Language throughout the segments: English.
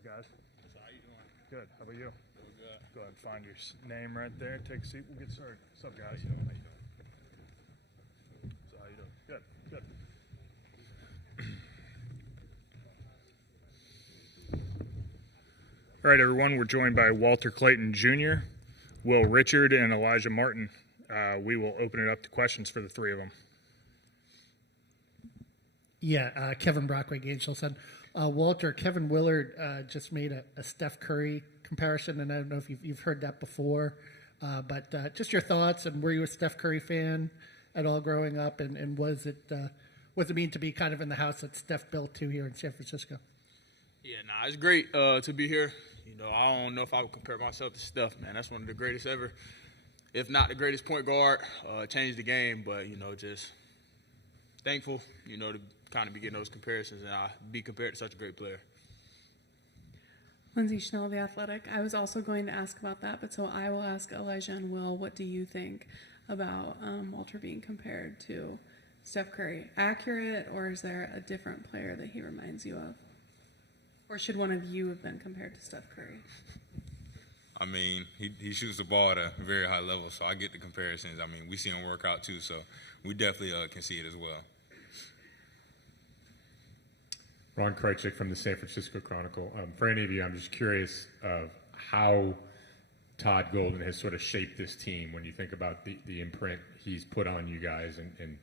up, guys? So how you doing? Good. How about you? Doing good. Go ahead and find your name right there. Take a seat. We'll get started. What's up, guys? How you doing? So how you doing? Good. Good. All right, everyone. We're joined by Walter Clayton Jr., Will Richard, and Elijah Martin. We will open it up to questions for the three of them. Yeah, Kevin Brockway, Gainesville Sun. Walter, Kevin Willard just made a Steph Curry comparison, and I don't know if you've heard that before, but just your thoughts, and were you a Steph Curry fan at all growing up, and was it mean to be kind of in the house that Steph built to here in San Francisco? Yeah, it's great to be here. You know, I don't know if I would compare myself to Steph, man. That's one of the greatest ever, if not the greatest point guard. Changed the game, but, you know, just thankful, you know, to kind of be getting those comparisons and be compared to such a great player. Lindsay Schnell of The Athletic. I was also going to ask about that, but so I will ask Elijah and Will, what do you think about Walter being compared to Steph Curry? Accurate, or is there a different player that he reminds you of? Or should one of you have been compared to Steph Curry? I mean, he shoots the ball at a very high level, so I get the comparisons. I mean, we see him work out too, so we definitely can see it as well. Ron Krejcik from the San Francisco Chronicle. For any of you, I'm just curious of how Todd Golden has sort of shaped this team when you think about the imprint he's put on you guys and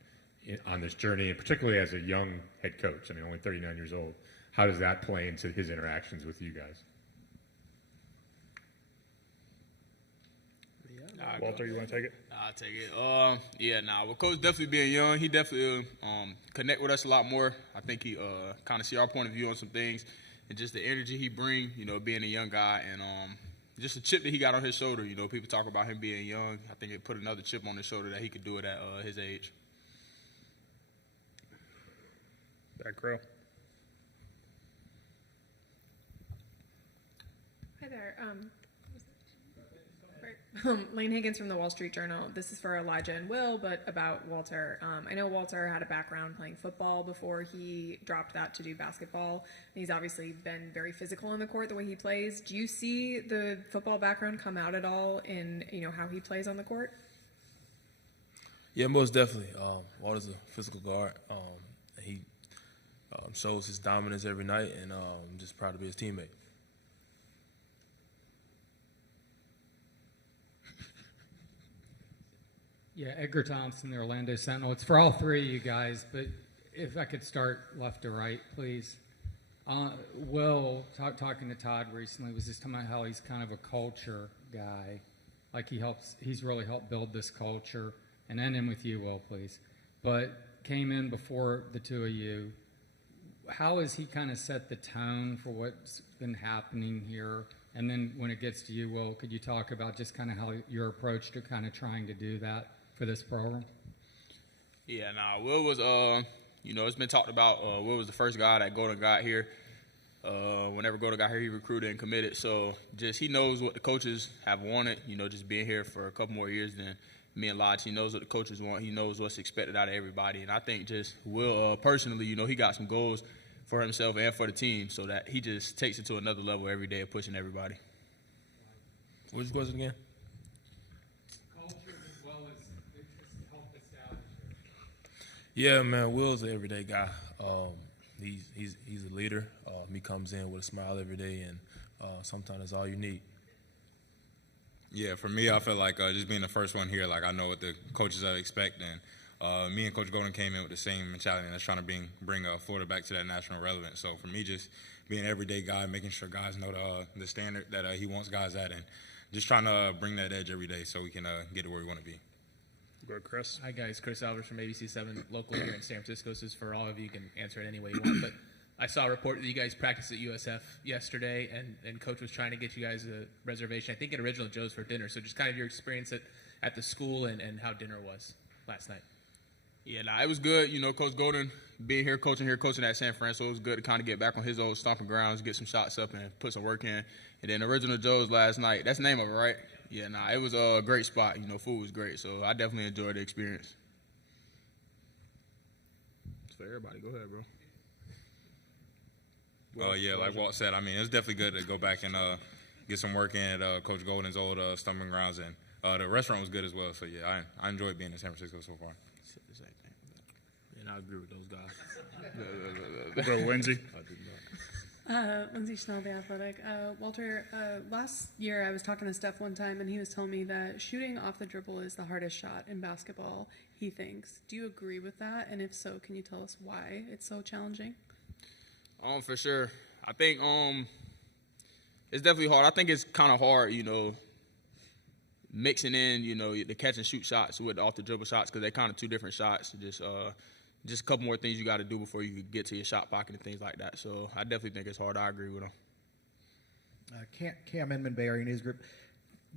on this journey, and particularly as a young head coach. I mean, only 39 years old. How does that play into his interactions with you guys? Walter, you want to take it? I'll take it. Well, Coach definitely being young, he definitely connect with us a lot more. I think he kind of see our point of view on some things, and just the energy he bring, you know, being a young guy, and just the chip that he got on his shoulder. You know, people talk about him being young. I think it put another chip on his shoulder that he could do it at his age. Back row. Hi there. Lane Higgins from the Wall Street Journal. This is for Elijah and Will, but about Walter. I know Walter had a background playing football before he dropped that to do basketball. He's obviously been very physical on the court the way he plays. Do you see the football background come out at all in, you know, how he plays on the court? Yeah, most definitely. Walter's a physical guard. He shows his dominance every night, and I'm just proud to be his teammate. Yeah, Edgar Thompson, the Orlando Sentinel. It's for all three of you guys, but if I could start left to right, please. Will, talking to Todd recently, was just talking about how he's kind of a culture guy. Like he's really helped build this culture. And then in with you, Will, please. But came in before the two of you. How has he kind of set the tone for what's been happening here? And then when it gets to you, Will, could you talk about just kind of how your approach to kind of trying to do that for this program? Yeah, Will was, you know, it's been talked about. Will was the first guy that Golden got here. Whenever Golden got here, he recruited and committed. So just he knows what the coaches have wanted, you know, just being here for a couple more years than me and Lodge. He knows what the coaches want. He knows what's expected out of everybody. And I think just Will, personally, you know, he got some goals for himself and for the team so that he just takes it to another level every day of pushing everybody. What was your question again? Yeah, man, Will's an everyday guy. He's a leader. He comes in with a smile every day, and sometimes that's all you need. Yeah, for me, I feel like just being the first one here, like I know what the coaches expect, and me and Coach Golden came in with the same mentality, and that's trying to bring Florida back to that national relevance. So for me, just being an everyday guy, making sure guys know the standard that he wants guys at, and just trying to bring that edge every day so we can get to where we want to be. Go, Chris. Hi, guys. Chris Alvarez from ABC7, local here in San Francisco. This is for all of you. You can answer it any way you want. But I saw a report that you guys practiced at USF yesterday, and Coach was trying to get you guys a reservation, I think at Original Joe's for dinner. So just kind of your experience at the school and how dinner was last night. Yeah, it was good. You know, Coach Golden being here, coaching at San Fran, so it was good to kind of get back on his old stomping grounds, get some shots up, and put some work in. And then Original Joe's last night. That's the name of it, right? Yeah, it was a great spot. You know, food was great, so I definitely enjoyed the experience. It's for everybody. Go ahead, bro. Yeah, like Walt said, I mean, it's definitely good to go back and get some work in at Coach Golden's old stomping grounds, and the restaurant was good as well. So yeah, I enjoyed being in San Francisco so far. And I agree with those guys. We'll go to Lindsay. Lindsay Schnell, The Athletic. Walter, last year I was talking to Steph one time, and he was telling me that shooting off the dribble is the hardest shot in basketball, he thinks. Do you agree with that? And if so, can you tell us why it's so challenging? For sure. I think it's definitely hard. I think it's kind of hard, mixing in, the catch and shoot shots with the off the dribble shots, because they're kind of two different shots. Just a couple more things you got to do before you get to your shot pocket and things like that. So I definitely think it's hard. I agree with him. Cam Inman, Bay Area News Group.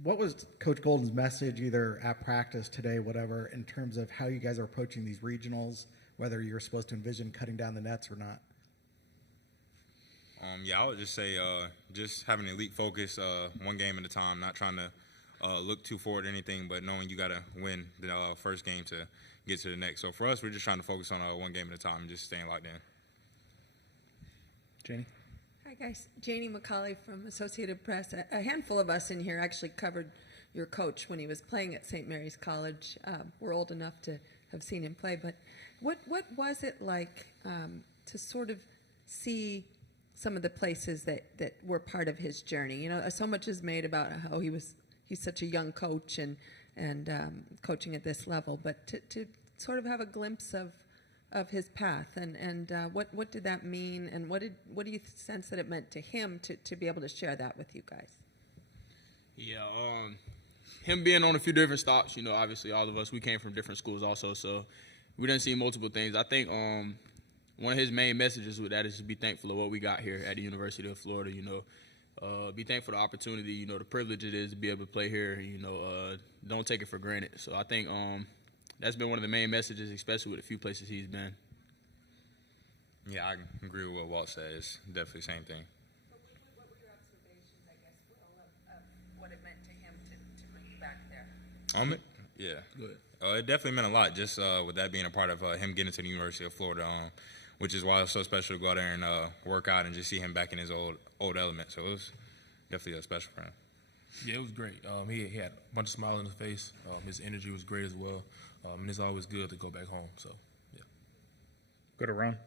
What was Coach Golden's message, either at practice today, whatever, in terms of how you guys are approaching these regionals, whether you're supposed to envision cutting down the nets or not? I would just say just having elite focus, one game at a time, not trying to look too forward or anything, but knowing you got to win the first game to get to the next. So for us, we're just trying to focus on one game at a time and just staying locked in. Janie? Hi, guys. Janie McCauley from Associated Press. A handful of us in here actually covered your coach when he was playing at St. Mary's College. We're old enough to have seen him play, but what was it like to sort of see some of the places that were part of his journey? So much is made about how he's such a young coach and coaching at this level, but to sort of have a glimpse of his path and what did that mean, and what do you sense that it meant to him to be able to share that with you guys? Yeah, him being on a few different stops, obviously all of us, we came from different schools also, so we didn't see multiple things. I think one of his main messages with that is to be thankful of what we got here at the University of Florida, be thankful for the opportunity, the privilege it is to be able to play here, don't take it for granted. So I think that's been one of the main messages, especially with the few places he's been. Yeah, I agree with what Walt said. It's definitely the same thing. What were your observations, I guess, Will, of what it meant to him to bring you back there? Yeah. Good. It definitely meant a lot, just with that being a part of him getting to the University of Florida, which is why it's so special to go out there and work out and just see him back in his old element. So it was definitely special for him. Yeah, it was great. He had a bunch of smile on his face. His energy was great as well. And it's always good to go back home. So, yeah. Go to Ron.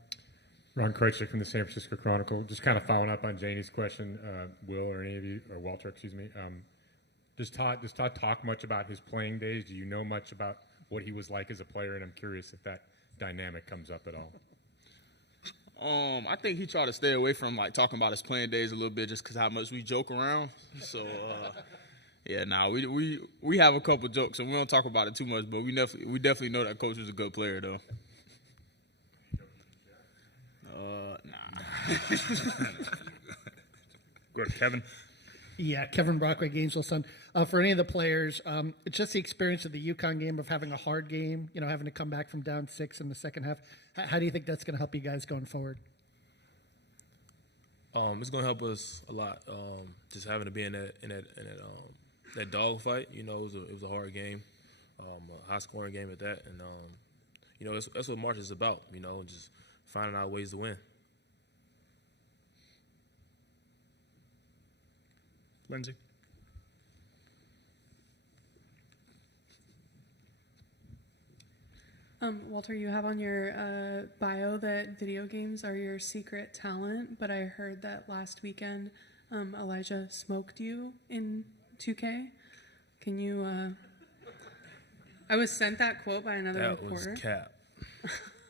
Ron Krejcik from the San Francisco Chronicle. Just kind of following up on Janie's question, Will or any of you, or Walter, excuse me. Does Todd talk much about his playing days? Do you know much about what he was like as a player? And I'm curious if that dynamic comes up at all. I think he tried to stay away from talking about his playing days a little bit, just because how much we joke around. So we have a couple jokes, and we don't talk about it too much. But we definitely know that coach was a good player, though. Nah. Go to Kevin. Yeah, Kevin Brockway, Gainesville's son. For any of the players, it's just the experience of the UConn game of having a hard game, having to come back from down 6 in the second half. How do you think that's going to help you guys going forward? It's going to help us a lot. Just having to be in that dog fight, it was a hard game, a high scoring game at that, and that's what March is about. Just finding out ways to win. Lindsay. Walter, you have on your bio that video games are your secret talent, but I heard that last weekend Elijah smoked you in 2K. Can you? I was sent that quote by another reporter. That was cap.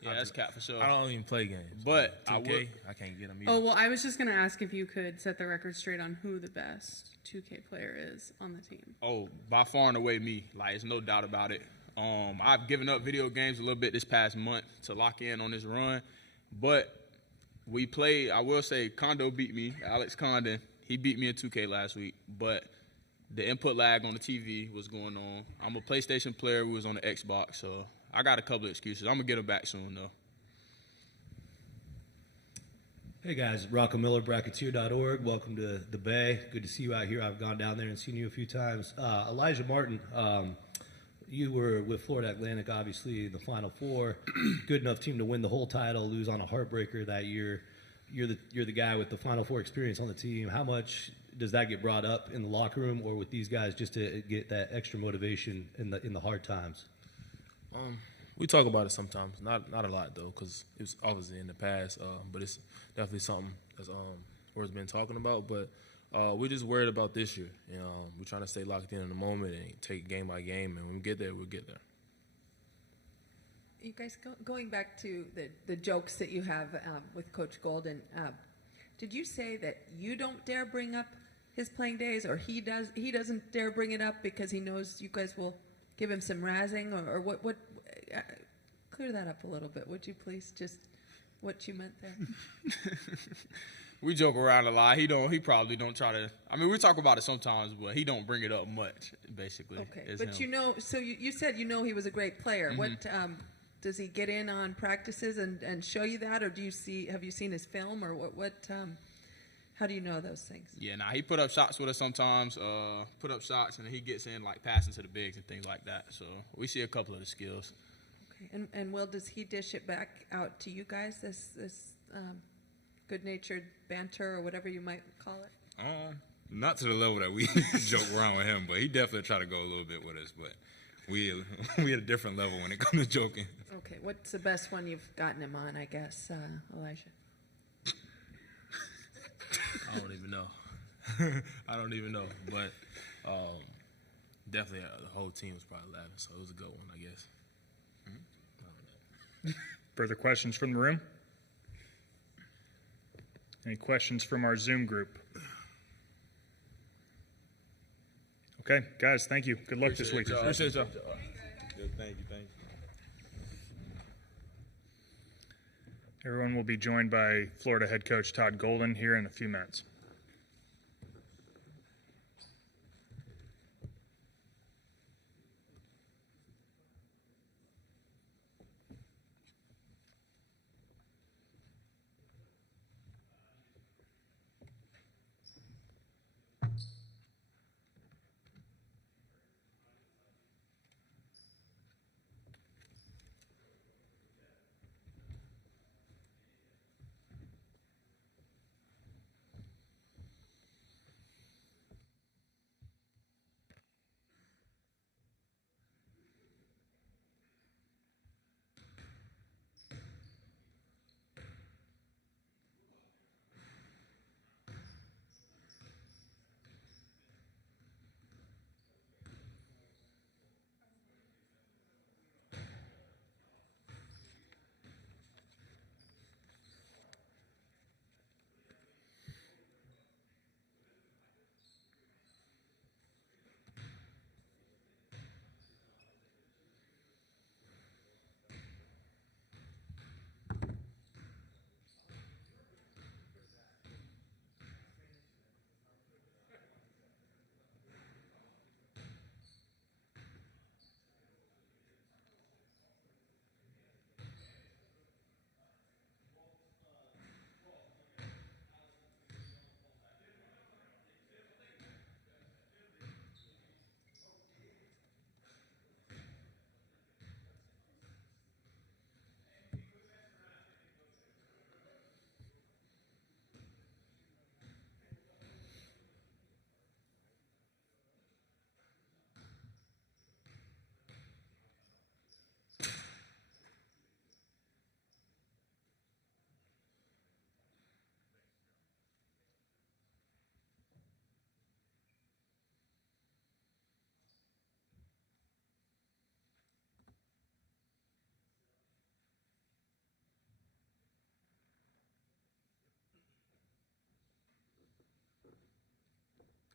Yeah, that's cap for sure. I don't even play games. But 2K, I can't get them either. Oh, well, I was just going to ask if you could set the record straight on who the best 2K player is on the team. Oh, by far and away me. There's no doubt about it. I've given up video games a little bit this past month to lock in on this run. But we played, I will say, Kondo beat me, Alex Condon. He beat me in 2K last week. But the input lag on the TV was going on. I'm a PlayStation player who was on the Xbox, so I got a couple of excuses. I'm going to get them back soon, though. Hey, guys. Rocco Miller, Bracketeer.org. Welcome to the Bay. Good to see you out here. I've gone down there and seen you a few times. Elijah Martin, you were with Florida Atlantic, obviously, in the Final Four. Good enough team to win the whole title, lose on a heartbreaker that year. you're the guy with the Final Four experience on the team. How much does that get brought up in the locker room or with these guys just to get that extra motivation in the hard times? We talk about it sometimes, not a lot though, because it was obviously in the past. But it's definitely something that's worth been talking about. But we're just worried about this year. We're trying to stay locked in the moment and take it game by game. And when we get there, we'll get there. You guys, going back to the jokes that you have with Coach Golden, did you say that you don't dare bring up his playing days, or he doesn't dare bring it up because he knows you guys will give him some razzing, or what? Clear that up a little bit, would you please? Just what you meant there. We joke around a lot. He probably don't try to. I mean, we talk about it sometimes, but he don't bring it up much. Basically, okay. But so you said he was a great player. Mm-hmm. What does he get in on practices and show you that, or have you seen his film, or what? How do you know those things? Yeah, he put up shots with us sometimes. Put up shots, and he gets in like passing to the bigs and things like that. So we see a couple of the skills. Okay, and Will, does he dish it back out to you guys? This good-natured banter or whatever you might call it? Not to the level that we joke around with him, but he definitely try to go a little bit with us. But we at a different level when it comes to joking. Okay, what's the best one you've gotten him on, I guess, Elijah? I don't even know. But definitely the whole team was probably laughing, so it was a good one, I guess. Further questions from the room? Any questions from our Zoom group? Okay, guys, thank you. Good luck this week. Appreciate y'all. Good, thank you. Everyone will be joined by Florida head coach Todd Golden here in a few minutes.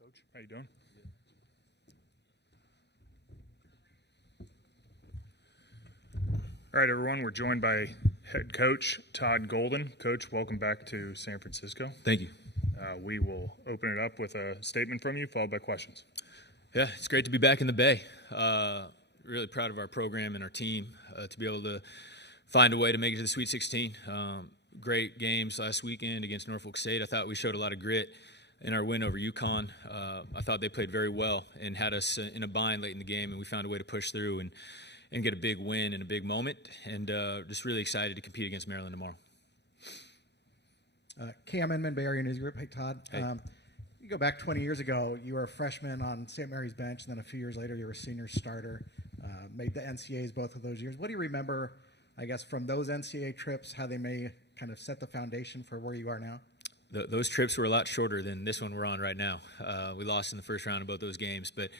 Coach, how you doing? All right, everyone, we're joined by head coach Todd Golden. Coach, welcome back to San Francisco. Thank you. We will open it up with a statement from you, followed by questions. Yeah, it's great to be back in the Bay. Really proud of our program and our team to be able to find a way to make it to the Sweet 16. Great games last weekend against Norfolk State. I thought we showed a lot of grit in our win over UConn. I thought they played very well and had us in a bind late in the game, and we found a way to push through and get a big win in a big moment. And just really excited to compete against Maryland tomorrow. Cam Inman, Bay Area News Group. Hey, Todd. Hey. You go back 20 years ago, you were a freshman on St. Mary's bench, and then a few years later, you were a senior starter. Made the NCAAs both of those years. What do you remember, I guess, from those NCAA trips, how they may kind of set the foundation for where you are now? Those trips were a lot shorter than this one we're on right now. We lost in the first round of both those games, but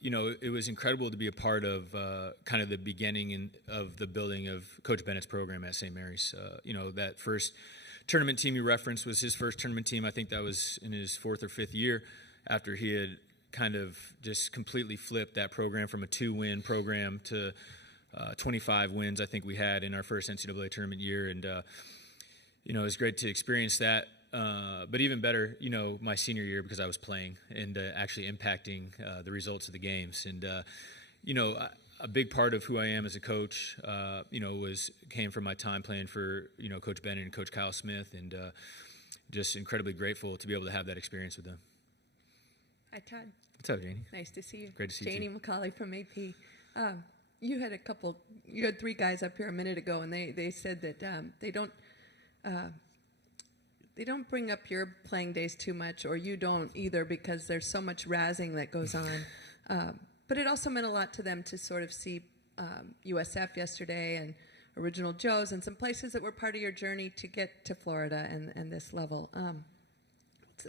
it was incredible to be a part of kind of the beginning of the building of Coach Bennett's program at St. Mary's. That first tournament team you referenced was his first tournament team. I think that was in his 4th or 5th year after he had kind of just completely flipped that program from a 2-win program to 25 wins I think we had in our first NCAA tournament year. And, it was great to experience that. But even better, my senior year because I was playing and actually impacting the results of the games. And, a big part of who I am as a coach, came from my time playing for, Coach Bennett and Coach Kyle Smith, and just incredibly grateful to be able to have that experience with them. Hi, Todd. What's up, Janie? Nice to see you. Great to see you. Janie McCauley from AP. You had 3 guys up here a minute ago, and they said that they don't bring up your playing days too much, or you don't either, because there's so much razzing that goes on. But it also meant a lot to them to sort of see USF yesterday and Original Joe's and some places that were part of your journey to get to Florida and this level.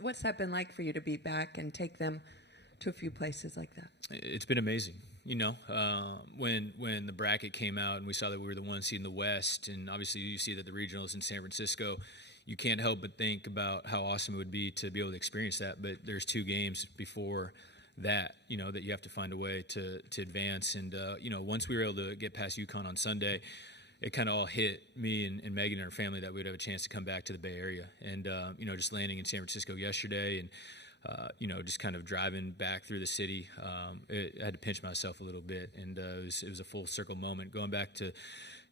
What's that been like for you to be back and take them to a few places like that? It's been amazing. When the bracket came out and we saw that we were the 1 seed in the West, and obviously you see that the regionals in San Francisco, you can't help but think about how awesome it would be to be able to experience that. But there's 2 games before that, that you have to find a way to advance. And, once we were able to get past UConn on Sunday, it kind of all hit me and Megan and our family that we'd have a chance to come back to the Bay Area. And, just landing in San Francisco yesterday and, just kind of driving back through the city, I had to pinch myself a little bit. And it was a full circle moment going back to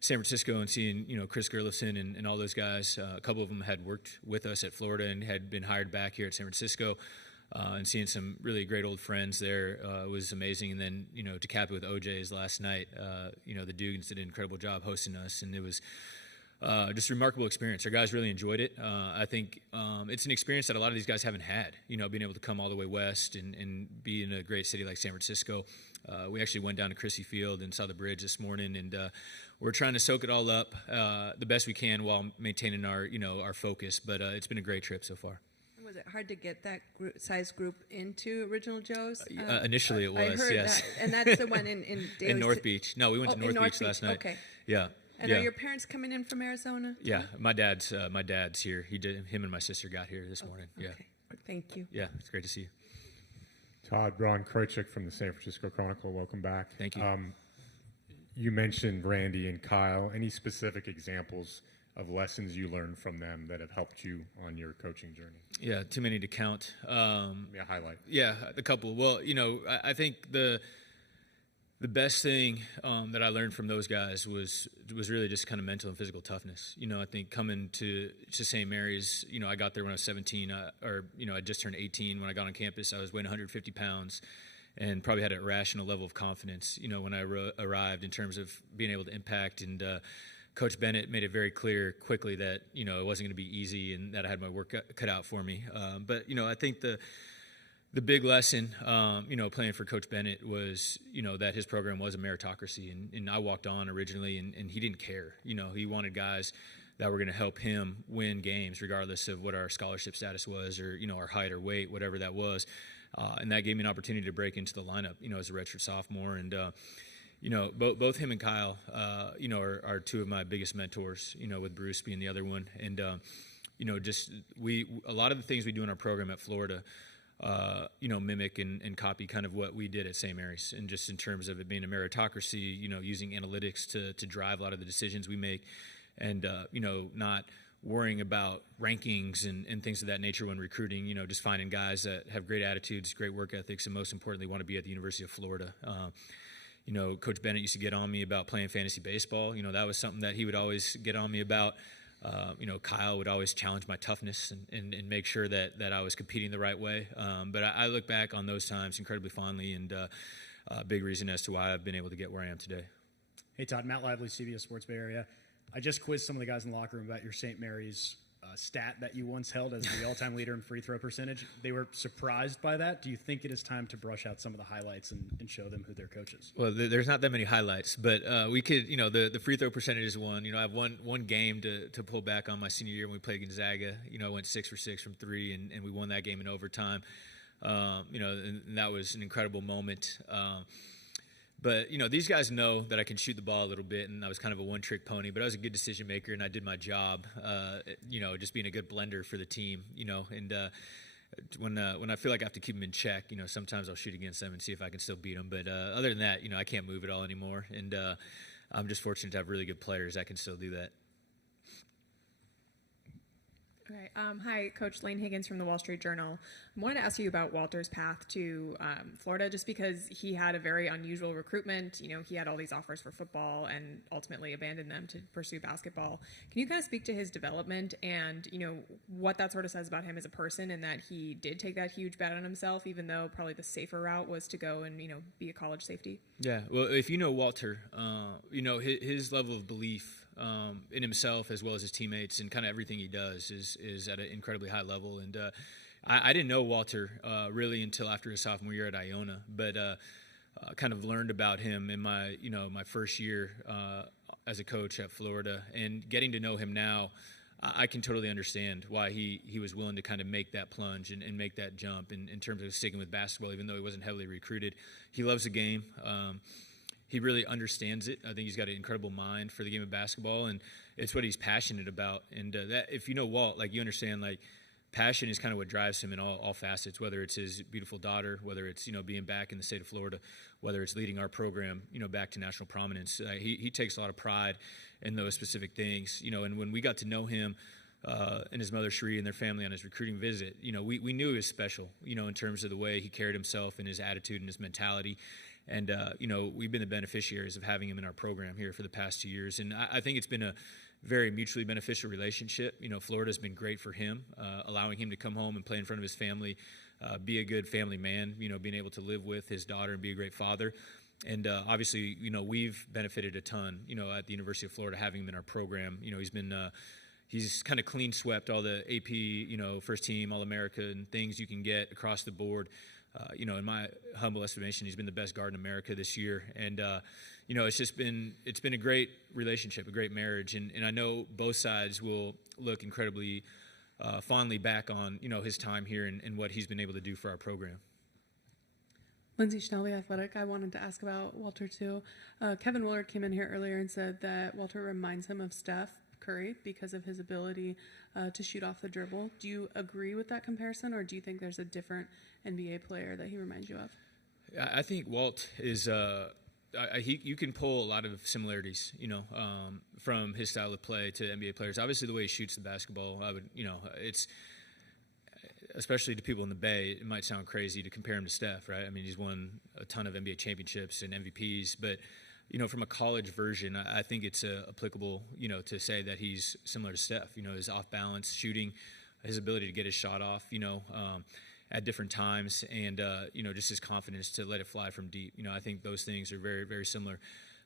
San Francisco and seeing, Chris Gerlifson and all those guys. A couple of them had worked with us at Florida and had been hired back here at San Francisco. And seeing some really great old friends there was amazing. And then, to cap it with OJ's last night, the Dugans did an incredible job hosting us. And it was just a remarkable experience. Our guys really enjoyed it. I think it's an experience that a lot of these guys haven't had, being able to come all the way west and be in a great city like San Francisco. We actually went down to Chrissy Field and saw the bridge this morning, and we're trying to soak it all up the best we can while maintaining our focus. But it's been a great trip so far. Was it hard to get that size group into Original Joe's? Initially, it was. I heard yes. that. And that's the one in Daly in North Beach. No, we went to North Beach last night. Okay. Yeah. And are your parents coming in from Arizona? Yeah, my dad's here. Him and my sister got here this morning. Okay. Yeah. Thank you. Yeah, it's great to see you. Todd, Ron Krojcik from the San Francisco Chronicle. Welcome back. Thank you. You mentioned Randy and Kyle. Any specific examples of lessons you learned from them that have helped you on your coaching journey? Yeah, too many to count. Highlight. Yeah, a couple. Well, I think the best thing that I learned from those guys was really just kind of mental and physical toughness. I think coming to St. Mary's, I got there when I was 17, I just turned 18 when I got on campus. I was weighing 150 pounds and probably had an irrational level of confidence, when I arrived in terms of being able to impact. And Coach Bennett made it very clear quickly that, it wasn't going to be easy and that I had my work cut out for me. But I think the big lesson, playing for Coach Bennett was, that his program was a meritocracy. And I walked on originally, and he didn't care. He wanted guys that were going to help him win games, regardless of what our scholarship status was or, our height or weight, whatever that was. And that gave me an opportunity to break into the lineup, as a redshirt sophomore. And, both him and Kyle, are 2 of my biggest mentors, with Bruce being the other one. And, a lot of the things we do in our program at Florida, mimic and copy kind of what we did at St. Mary's, and just in terms of it being a meritocracy, using analytics to drive a lot of the decisions we make, and not worrying about rankings and things of that nature when recruiting, just finding guys that have great attitudes, great work ethics, and most importantly want to be at the University of Florida. Coach Bennett used to get on me about playing fantasy baseball. That was something that he would always get on me about. Kyle would always challenge my toughness and make sure that I was competing the right way. But I look back on those times incredibly fondly, and a big reason as to why I've been able to get where I am today. Hey, Todd. Matt Lively, CBS Sports Bay Area. I just quizzed some of the guys in the locker room about your St. Mary's stat that you once held as the all-time leader in free throw percentage. They were surprised by that. Do you think it is time to brush out some of the highlights and show them who their coach is? Well, there's not that many highlights, but we could, the free throw percentage is one. I have one game to pull back on my senior year when we played Gonzaga. I went 6 for 6 from three, and we won that game in overtime. And that was an incredible moment. But, these guys know that I can shoot the ball a little bit, and I was kind of a one-trick pony, but I was a good decision maker, and I did my job, just being a good blender for the team, and when I feel like I have to keep them in check, sometimes I'll shoot against them and see if I can still beat them. But other than that, I can't move it all anymore, and I'm just fortunate to have really good players that can still do that. Okay. Hi, Coach Lane Higgins from the Wall Street Journal. I wanted to ask you about Walter's path to Florida, just because he had a very unusual recruitment. He had all these offers for football and ultimately abandoned them to pursue basketball. Can you kind of speak to his development and, what that sort of says about him as a person, and that he did take that huge bet on himself, even though probably the safer route was to go and, be a college safety? Yeah. Well, if you know Walter, his level of belief in himself as well as his teammates and kind of everything he does is at an incredibly high level. And I didn't know Walter really until after his sophomore year at Iona, but kind of learned about him in my my first year as a coach at Florida, and getting to know him now. I can totally understand why he was willing to kind of make that plunge and make that jump in terms of sticking with basketball, even though he wasn't heavily recruited. He loves the game. He really understands it. I think he's got an incredible mind for the game of basketball, and it's what he's passionate about. And that, if you know Walt, you understand, passion is kind of what drives him in all facets, whether it's his beautiful daughter, whether it's, being back in the state of Florida, whether it's leading our program, back to national prominence. He takes a lot of pride in those specific things, and when we got to know him, and his mother Sheree and their family on his recruiting visit, we knew he was special, in terms of the way he carried himself and his attitude and his mentality. And, we've been the beneficiaries of having him in our program here for the past 2 years. And I think it's been a very mutually beneficial relationship. Florida's been great for him, allowing him to come home and play in front of his family, be a good family man, being able to live with his daughter and be a great father. And obviously, we've benefited a ton, at the University of Florida having him in our program. He's kind of clean swept all the AP, first team, All-America and things you can get across the board. In my humble estimation, he's been the best guard in America this year. And, it's been a great relationship, a great marriage. And I know both sides will look incredibly fondly back on, his time here and what he's been able to do for our program. Lindsay Schnell, The Athletic. I wanted to ask about Walter, too. Kevin Willard came in here earlier and said that Walter reminds him of Steph Curry because of his ability to shoot off the dribble. Do you agree with that comparison, or do you think there's a different NBA player that he reminds you of? I think Walt is you can pull a lot of similarities, from his style of play to NBA players. Obviously, the way he shoots the basketball, it's especially to people in the Bay, it might sound crazy to compare him to Steph, right? I mean, he's won a ton of NBA championships and MVPs, but from a college version, I think it's applicable, to say that he's similar to Steph. His off-balance shooting, his ability to get his shot off, at different times, and just his confidence to let it fly from deep. I think those things are very, very similar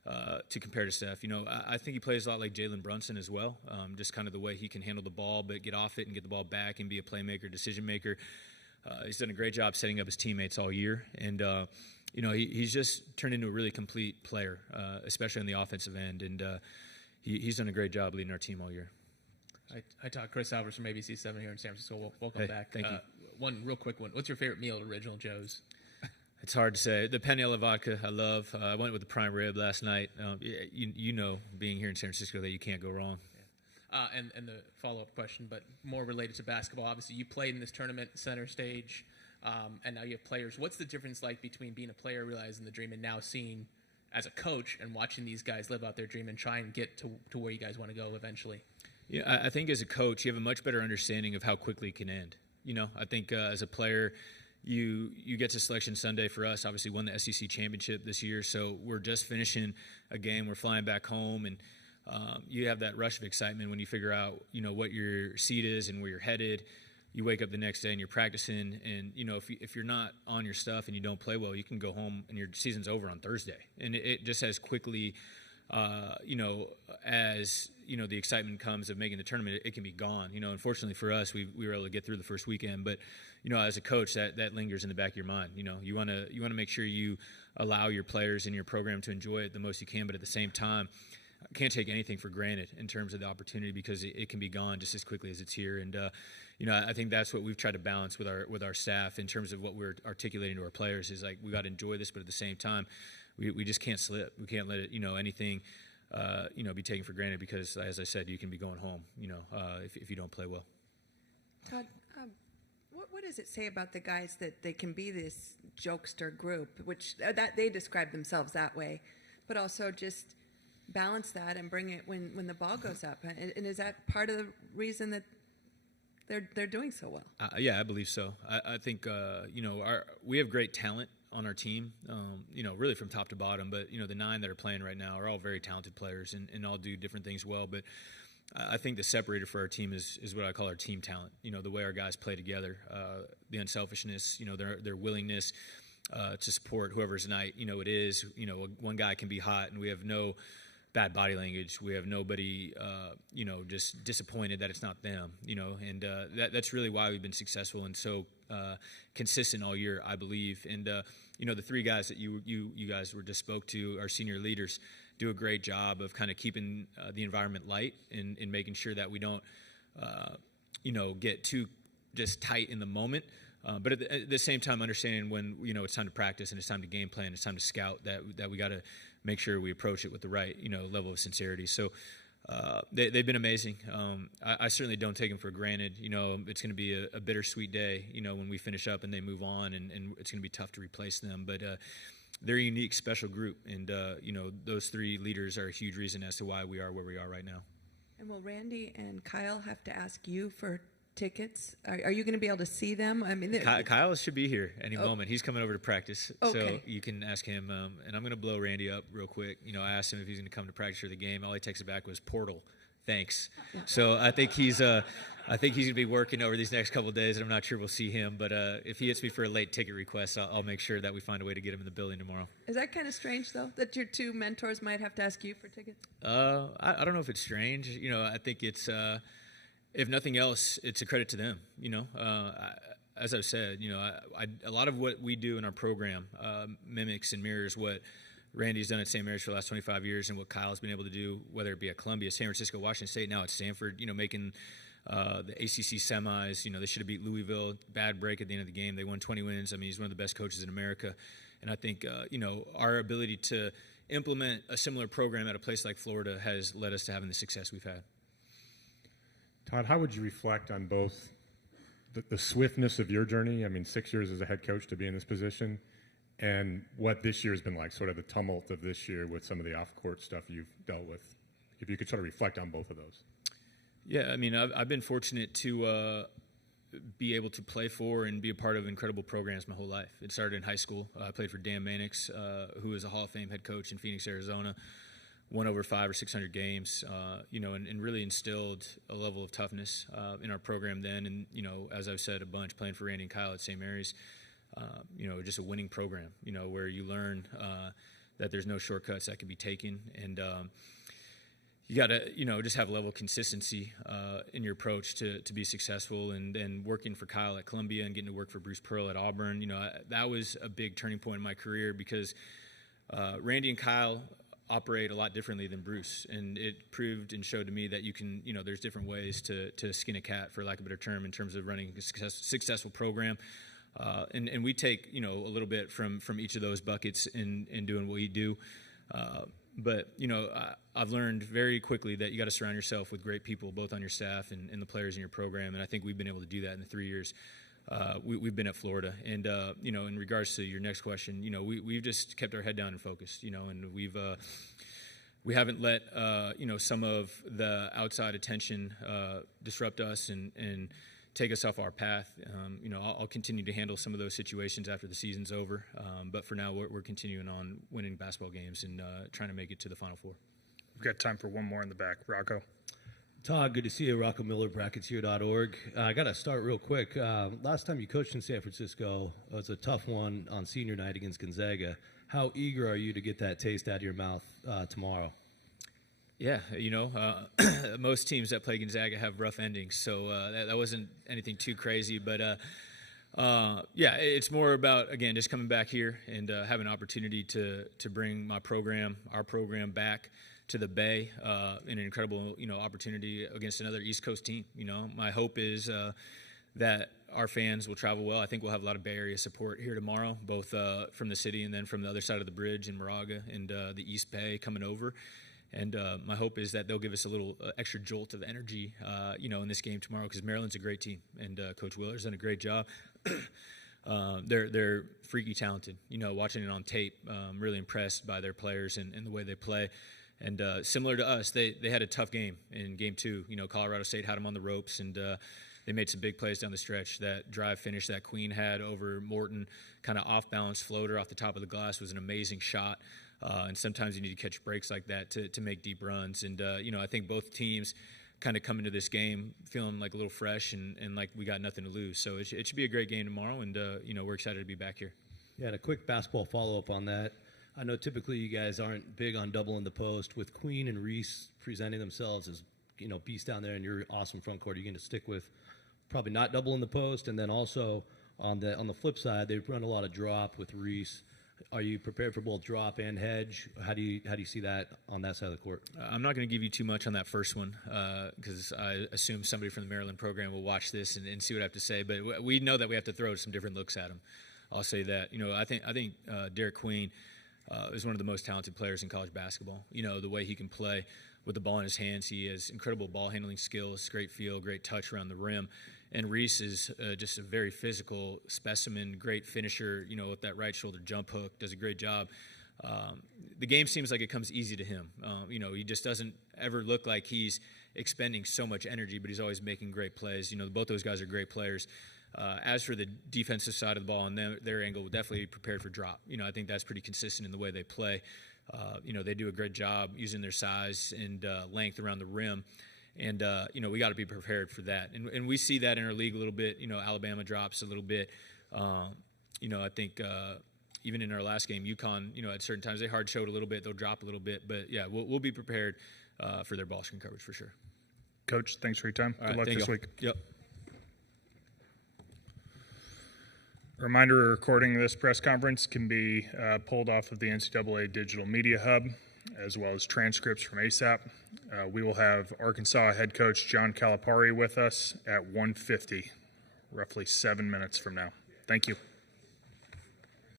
to compare to Steph. I think he plays a lot like Jalen Brunson as well. Just kind of the way he can handle the ball, but get off it and get the ball back and be a playmaker, decision maker. He's done a great job setting up his teammates all year, and he's just turned into a really complete player, especially on the offensive end, and he's done a great job leading our team all year. Hi, Todd. Chris Albers from ABC 7 here in San Francisco. Welcome Hey, back. thank you. One real quick one. What's your favorite meal at Original Joe's? It's hard to say. The penne alla vodka I love. I went with the prime rib last night. Being here in San Francisco, that you can't go wrong. And the follow-up question, but more related to basketball. Obviously, you played in this tournament, center stage, and now you have players. What's the difference like between being a player, realizing the dream, and now seeing as a coach and watching these guys live out their dream and try and get to where you guys want to go eventually? Yeah, I think as a coach, you have a much better understanding of how quickly it can end. I think as a player, you get to Selection Sunday. For us, obviously won the SEC championship this year, so we're just finishing a game. We're flying back home, and you have that rush of excitement when you figure out, what your seat is and where you're headed. You wake up the next day and you're practicing, and if you're not on your stuff and you don't play well, you can go home and your season's over on Thursday. And it just has quickly as the excitement comes of making the tournament, it can be gone. Unfortunately for us, we were able to get through the first weekend, but as a coach, that lingers in the back of your mind. You want to make sure you allow your players in your program to enjoy it the most you can, but at the same time, can't take anything for granted in terms of the opportunity, because it can be gone just as quickly as it's here. And I think that's what we've tried to balance with our staff in terms of what we're articulating to our players is like, we got to enjoy this, but at the same time, we just can't slip. We can't let it anything be taken for granted, because as I said, you can be going home if you don't play well. Todd, what does it say about the guys that they can be this jokester group, which that they describe themselves that way, but also just balance that and bring it when the ball goes up? And is that part of the reason that they're doing so well? Yeah, I believe so. I think we have great talent on our team, really from top to bottom. But the 9 that are playing right now are all very talented players and all do different things well. But I think the separator for our team is what I call our team talent. The way our guys play together, the unselfishness, their willingness to support whoever's night it is. One guy can be hot, and we have no bad body language. We have nobody, just disappointed that it's not them, and that's really why we've been successful and so consistent all year, I believe. And the 3 guys that you guys were just spoke to, our senior leaders, do a great job of kind of keeping the environment light and making sure that we don't, get too just tight in the moment. But at the same time, understanding when it's time to practice and it's time to game plan, it's time to scout, that we got to make sure we approach it with the right level of sincerity. So they've been amazing. I certainly don't take them for granted. It's going to be a bittersweet day. When we finish up and they move on, and it's going to be tough to replace them. But they're a unique, special group, and those 3 leaders are a huge reason as to why we are where we are right now. And will Randy and Kyle have to ask you for tickets? Are you going to be able to see them? I mean, Kyle should be here any moment. He's coming over to practice, okay. So you can ask him. And I'm going to blow Randy up real quick. I asked him if he's going to come to practice for the game. All he texted back was "portal, thanks." So I think he's going to be working over these next couple of days, and I'm not sure we'll see him. But if he hits me for a late ticket request, I'll make sure that we find a way to get him in the building tomorrow. Is that kind of strange, though, that your 2 mentors might have to ask you for tickets? I don't know if it's strange. I think it's. If nothing else, it's a credit to them. As I've said, a lot of what we do in our program mimics and mirrors what Randy's done at St. Mary's for the last 25 years and what Kyle's been able to do, whether it be at Columbia, San Francisco, Washington State, now at Stanford, making the ACC semis. They should have beat Louisville. Bad break at the end of the game. They won 20 wins. I mean, he's one of the best coaches in America. And I think, our ability to implement a similar program at a place like Florida has led us to having the success we've had. Todd, how would you reflect on both the swiftness of your journey, 6 years as a head coach to be in this position, and what this year has been like, sort of the tumult of this year with some of the off-court stuff you've dealt with? If you could sort of reflect on both of those. Yeah, I've been fortunate to be able to play for and be a part of incredible programs my whole life. It started in high school. I played for Dan Mannix, who is a Hall of Fame head coach in Phoenix, Arizona. Won over 500 or 600 games, and really instilled a level of toughness in our program then. And, as I've said a bunch, playing for Randy and Kyle at St. Mary's, just a winning program, where you learn that there's no shortcuts that can be taken. And you got to, just have a level of consistency in your approach to be successful. And then working for Kyle at Columbia and getting to work for Bruce Pearl at Auburn, that was a big turning point in my career, because Randy and Kyle operate a lot differently than Bruce, and it proved and showed to me that you can, there's different ways to skin a cat, for lack of a better term, in terms of running a successful program. And we take, a little bit from each of those buckets in doing what we do. But I've learned very quickly that you got to surround yourself with great people, both on your staff and the players in your program. And I think we've been able to do that in the 3 years we've been at Florida. And, in regards to your next question, we've just kept our head down and focused, and we haven't let, some of the outside attention disrupt us and take us off our path. I'll continue to handle some of those situations after the season's over. But for now, we're continuing on winning basketball games and trying to make it to the Final Four. We've got time for one more in the back. Rocco. Todd, good to see you. Rocco Miller, Bracketeer.org. I got to start real quick. Last time you coached in San Francisco, it was a tough one on senior night against Gonzaga. How eager are you to get that taste out of your mouth tomorrow? Yeah, most teams that play Gonzaga have rough endings, so that wasn't anything too crazy. But yeah, it's more about, again, just coming back here and having an opportunity to bring our program back to the Bay in an incredible opportunity against another East Coast team. My hope is that our fans will travel well. I think we'll have a lot of Bay Area support here tomorrow, both from the city and then from the other side of the bridge in Moraga and the East Bay coming over. And my hope is that they'll give us a little extra jolt of energy, in this game tomorrow, because Maryland's a great team, and Coach Willer's done a great job. They're freaky talented. Watching it on tape, really impressed by their players and the way they play. And similar to us, they had a tough game in Game 2. Colorado State had them on the ropes, and they made some big plays down the stretch. That drive finish that Queen had over Morton, kind of off-balance floater off the top of the glass, was an amazing shot. And sometimes you need to catch breaks like that to make deep runs. And, I think both teams kind of come into this game feeling like a little fresh and like we got nothing to lose. So it should be a great game tomorrow, and, we're excited to be back here. Yeah, and a quick basketball follow-up on that. I know typically you guys aren't big on doubling the post. With Queen and Reese presenting themselves as, beasts down there in your awesome front court, you're going to stick with probably not doubling the post. And then also on the flip side, they run a lot of drop with Reese. Are you prepared for both drop and hedge? How do you see that on that side of the court? I'm not going to give you too much on that first one because I assume somebody from the Maryland program will watch this and see what I have to say. But we know that we have to throw some different looks at him. I'll say that. I think Derek Queen is one of the most talented players in college basketball. The way he can play with the ball in his hands. He has incredible ball handling skills, great feel, great touch around the rim. And Reese is just a very physical specimen, great finisher, with that right shoulder jump hook, does a great job. The game seems like it comes easy to him. He just doesn't ever look like he's expending so much energy, but he's always making great plays. Both those guys are great players. As for the defensive side of the ball and their angle, we're definitely prepared for drop. I think that's pretty consistent in the way they play. They do a great job using their size and length around the rim. And, we got to be prepared for that. And we see that in our league a little bit. Alabama drops a little bit. I think even in our last game, UConn, at certain times, they hard showed a little bit. They'll drop a little bit. But, yeah, we'll be prepared for their ball screen coverage for sure. Coach, thanks for your time. Good luck this week. Yep. Reminder, a recording of this press conference can be pulled off of the NCAA Digital Media Hub, as well as transcripts from ASAP. We will have Arkansas head coach John Calipari with us at 1:50, roughly 7 minutes from now. Thank you.